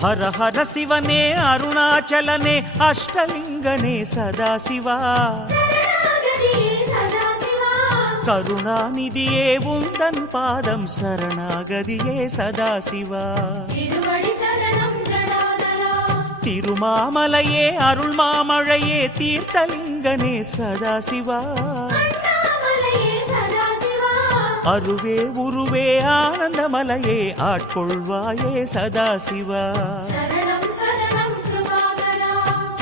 ಹರ ಹರ ಶಿವನೇ ಅರುಣಾಚಲನೆ ಅಷ್ಟಲಿಂಗನೇ ಸದಾಶಿವ கருணாநிதியே உந்தன் பாதம் சரணாகதியே சதாசிவா திருமாமலையே அருள் மாமழையே தீர்த்தலிங்கனே சதாசிவா அருவே உருவே ஆனந்தமலையே ஆட்கொள்வாயே சதாசிவா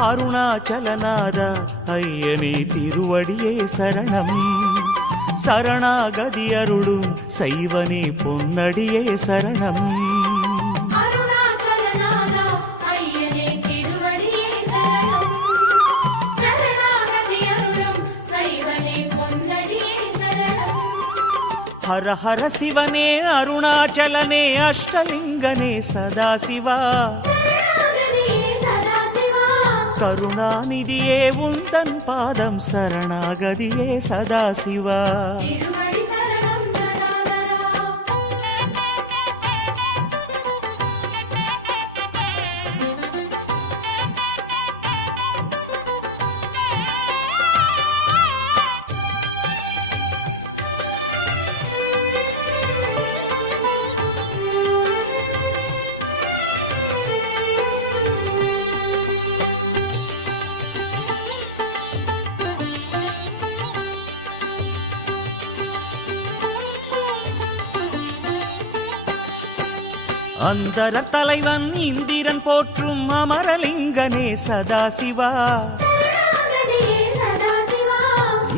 அருணாச்சலநாத ஐயனே திருவடியே சரணம் சரணாகதி அருளும் சைவனே பொன்னடியே சரணம் ஹர ஹர சிவனே அருணாச்சலனே அஷ்டலிங்கனே சதாசிவா கருணாநிதியே உந்தன் பாதம் சரணாகதியே சதாசிவா அந்தர தலைவன் இந்திரன் போற்றும் அமரலிங்கனே சதாசிவா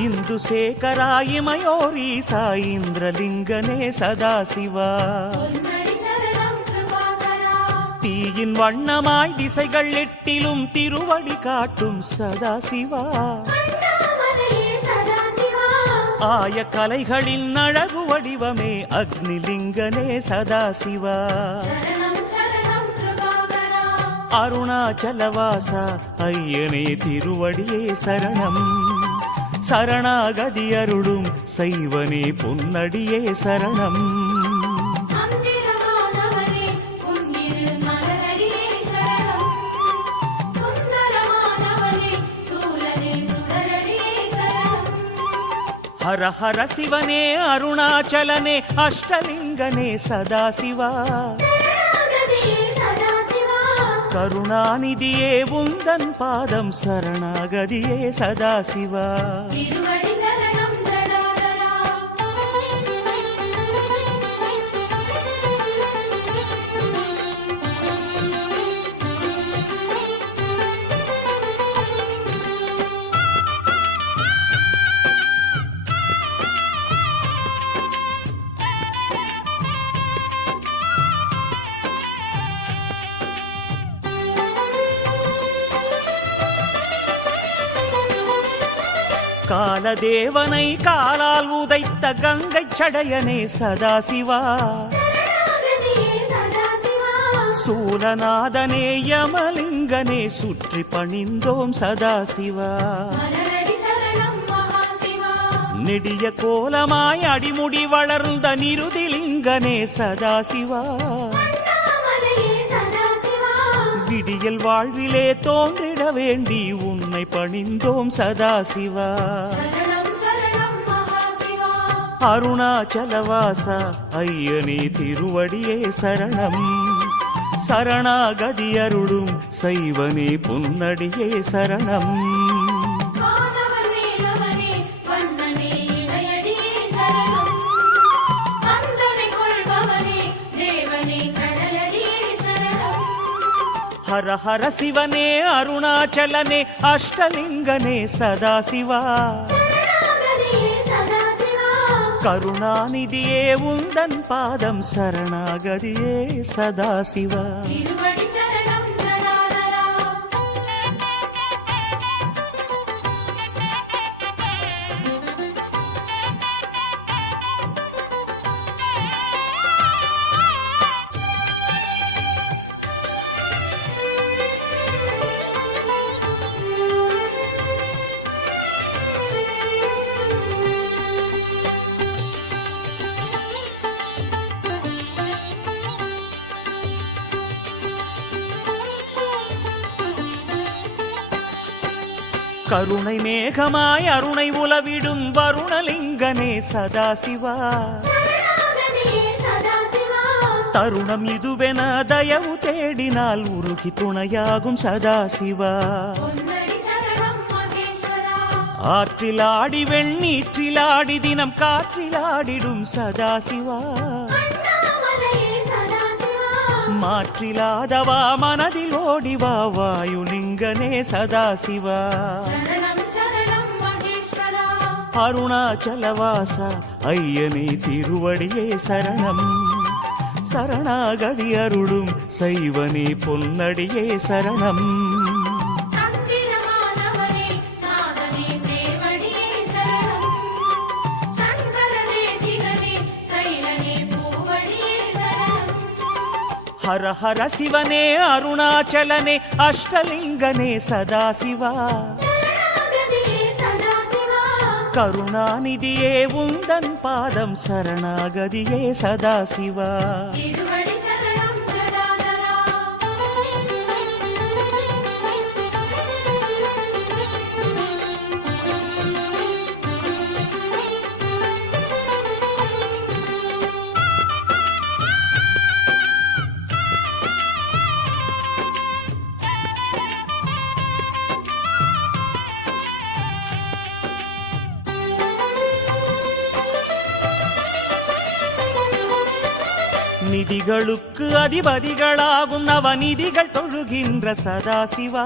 இந்து சேகராயிமயோரீசா இந்திரலிங்கனே சதாசிவா தீயின் வண்ணமாய் திசைகள் எட்டிலும் திருவடி காட்டும் சதாசிவா ஆய கலைகளின் அழகு வடிவமே அக்னிலிங்கனே சதாசிவா அருணாச்சலவாசா ஐயனே திருவடியே சரணம் சரணாகதி அருளும் சைவனே பொன்னடியே சரணம் ஹர ஹர சிவனே அருணாச்சலனே அஷ்டலிங்கனே சதாசிவா கருணாநிதியே உந்தன் பாதம் சரணாகதியே சதாசிவா காலதேவனை காலால் உதைத்த கங்கை சடையனே சதாசிவா சூலநாதனே யமலிங்கனே சுற்றி பணிந்தோம் சதாசிவா நெடிய கோலமாய் அடிமுடி வளர்ந்த நிருதிலிங்கனே சதாசிவா விடியல் வாழ்விலே தோன்றிட வேண்டி உன்னை பணிந்தோம் சதாசிவா அருணாச்சலவாசா ஐயனே திருவடியே சரணம் சரணாகதி அருளும் சைவனே பொன்னடியே சரணம் ஹர ஹர சிவனே அருணாச்சலனே அஷ்டலிங்கனே சதாசிவா கருணாநிதியே உந்தன் பாதம் சரணாகதியே சதாசிவா கருணை மேகமாய் அருணை உலவிடும் வருணலிங்கனே சதாசிவா. தருணம் இதுவென தயவு தேடினால் உருகி துணையாகும் சதாசிவா. ஆற்றிலாடி வெண்ணீற்றிலாடி தினம் காற்றிலாடிடும் சதாசிவா. மாற்றிலாதவா மனதில் ஓடிவா வாயுலிங்கனே சதாசிவா. அருணாச்சலவாசா ஐயனே திருவடியே சரணம். சரணாகதி அருளும் சைவனே பொன்னடியே சரணம். ஹர ஹர சிவனே அருணாச்சலனே அஷ்டலிங்கனே சதாசிவா. கருணாநிதியே உந்தன் பாதம் சரணாகதியே சதாசிவா. நிதிகளுக்கு அதிபதிகளாகும் நவநிதிகள் தொழுகின்ற சதாசிவா.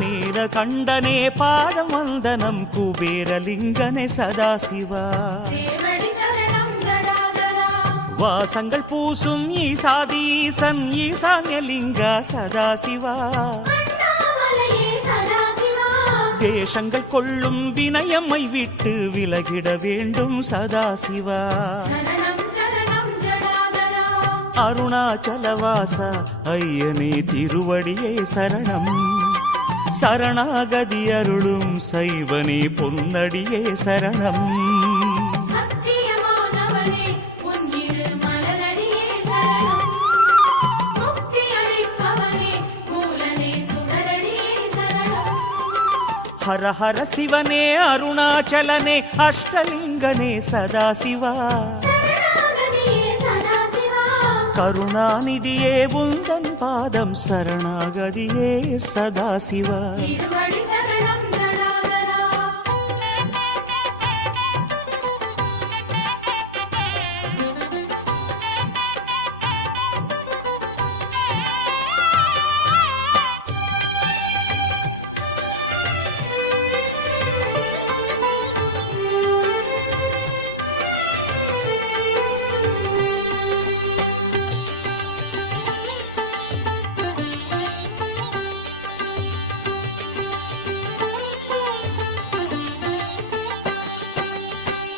நீலகண்டனே பாதம் வந்தனம் குபேரலிங்கனே சதாசிவா. வாசங்கள் பூசும் ஈசாதீசன் ஈசான்யலிங்க சதாசிவா. தேசங்கள் கொள்ளும் வினயம்மை விட்டு விலகிட வேண்டும் சதாசிவா. அருணாச்சலவாசா ஐயனே திருவடியே சரணம். சரணாகதி அருளும் சைவனே பொன்னடியே சரணம். ஹர ஹர சிவனே அருணாச்சலனே அஷ்டலிங்கனே சதாசிவா. கருணாநிதியே உந்தன் பாதம் சரணாகதியே சதாசிவா.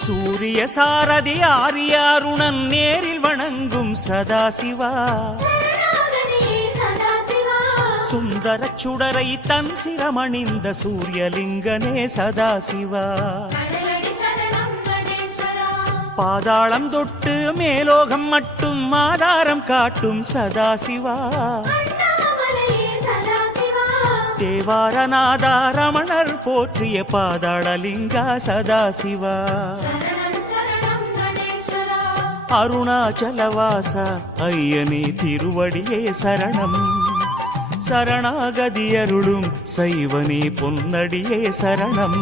சூரிய சாரதி ஆரிய அருணன் நேரில் வணங்கும் சதாசிவா. சுந்தர சுடரை தன் சிரமணிந்த சூரியலிங்கனே சதாசிவா. பாதாளம் தொட்டு மேலோகம் மட்டும் ஆதாரம் காட்டும் சதாசிவா. தேவாரநாதா ரமணர் போற்றிய பாதாளலிங்கா சதாசிவா. அருணாச்சலவாசா ஐயனே திருவடியே சரணம். சரணாகதி அருளும் சைவனே பொன்னடியே சரணம்.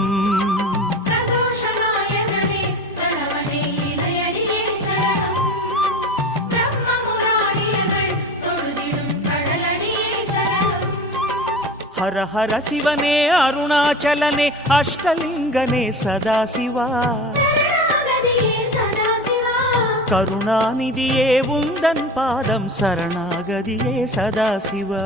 ஹர ஹர சிவனே அருணாச்சலனே அஷ்டலிங்கனே சதாசிவா. கருணாநிதியே உந்தன் பாதம் சரணாகதியே சதாசிவா.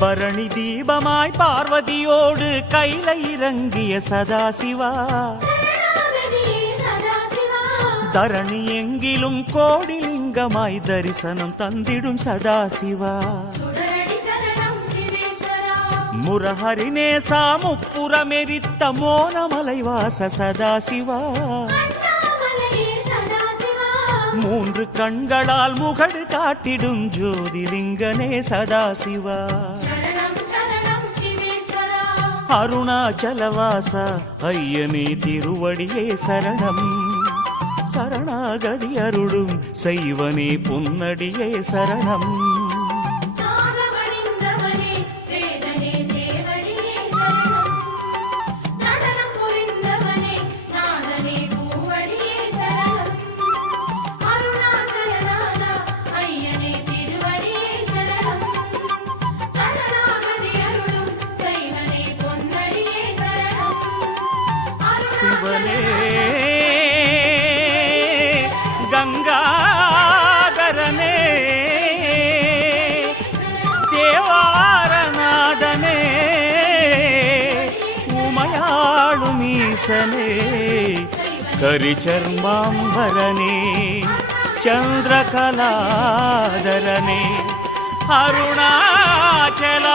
பரணி தீபமாய் பார்வதியோடு கைலை இறங்கிய சதாசிவா, தரணி எங்கிலும் கோடிலிங்கமாய் தரிசனம் தந்திடும் சதாசிவா, முரஹரிநேசா முப்புறமெரித்த மோனமலைவாச சதாசிவா, மூன்று கண்களால் முகடு காட்டிடும் ஜோதிலிங்கனே சதாசிவா, அருணாச்சலவாசா ஐயனே திருவடியே சரணம், சரணாகதி அருளும் செய்வனே பொன்னடியே சரணம், சிவனே கங்காதரனே தேவாரநாதனே உமையாளும் ஈசனே கரிச்சர்மாம்பரனே சந்திரகலாதரனே அருணாச்சல